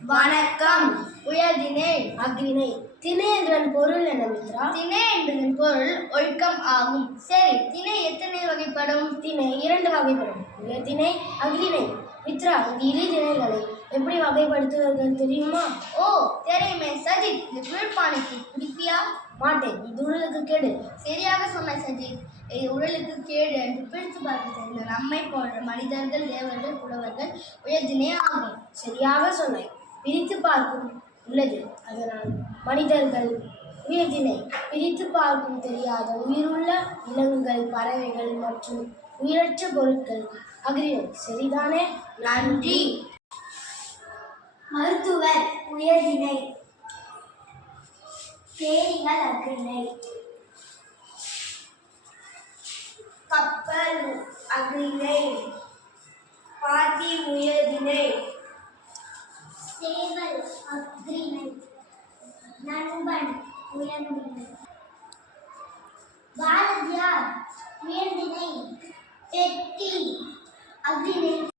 வணக்கம். உயர்திணை அஃறிணை. திணை என்பதன் பொருள் என்ன மித்ரா? திணை என்பதன் பொருள் ஒழுக்கம் ஆகும். சரி, திணை எத்தனை வகைப்படும்? திணை 2 வகைப்படும், உயர்திணை, அஃறிணை. மித்ரா, இந்த இரு திணைகளை எப்படி வகைப்படுத்துவார்கள் தெரியுமா? ஓ, தெரியுமே. சஜித், இந்த குளிர்பானைக்கு குடிப்பியா? மாட்டேன், இது உடலுக்கு கேடு. சரியாக சொன்ன சஜித். இது உடலுக்கு கேடு என்று பிரித்து பார்க்க தெரிந்த நம்மை போன்ற மனிதர்கள், தேவர்கள், புலவர்கள் உயர்திணை ஆகும். சரியாக சொன்னாய். பிரித்து பார்க்கும் உள்ளது, அதனால் மனிதர்கள் உயர்திணை. பிரித்து பார்க்கும் தெரியாத உயிருள்ள விலங்குகள், பறவைகள் மற்றும் உயிரற்ற பொருட்கள் அஃறிணை. சரிதானே? நன்றி. மருத்துவர் உயர்திணை, தேனீகள் அஃறிணை, கப்பல் அஃறிணை, பாத்தி உயர்திணை, சேவல் அஃறிணை, நண்பன் உயர்திணை. பாரதியார் உயர்திணை, பெற்ற